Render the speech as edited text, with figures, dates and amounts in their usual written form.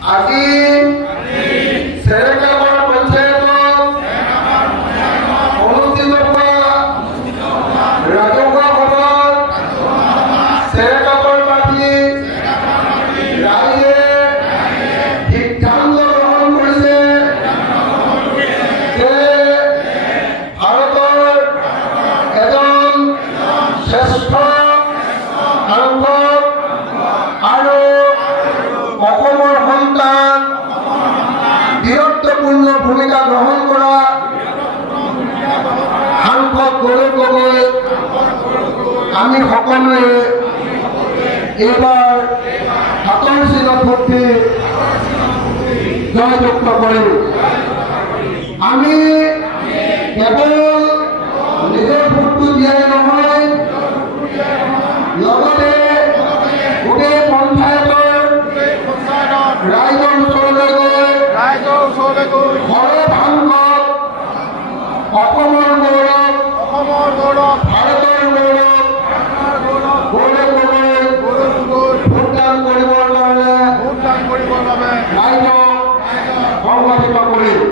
আজি চেৰেকাপাৰ পঞ্চায়তত অনুষ্ঠিত হোৱা ৰাজহুৱা সভাত চেৰেকাপাৰবাসী ৰাইজে সিদ্ধান্ত গ্ৰহণ কৰিছে যে ভাৰতৰ এজন শ্ৰেষ্ঠ সাংসদ আৰু অসমৰ সন্তান বীৰত্বপূৰ্ণ ভূমিকা গ্ৰহণ কৰা সাংসদ গৌৰৱ গগৈ আমি সকলোৱে এইবাৰ হাতৰ চিনত ভোট জয়যুক্ত কৰিম। আমি কেৱল নিজৰ ভোটটো দিয়াই নহয়, লগতে গোটেই পঞ্চায়তৰ ৰাইজৰ ওচৰলৈ গৈ সৰভাংগত অসমৰ গৌৰৱ, ভাৰতৰ গৌৰৱ, গৌৰৱ গগৈ ভোটদান কৰিবৰ কাৰণে ৰাইজক সংগঠিত কৰিম।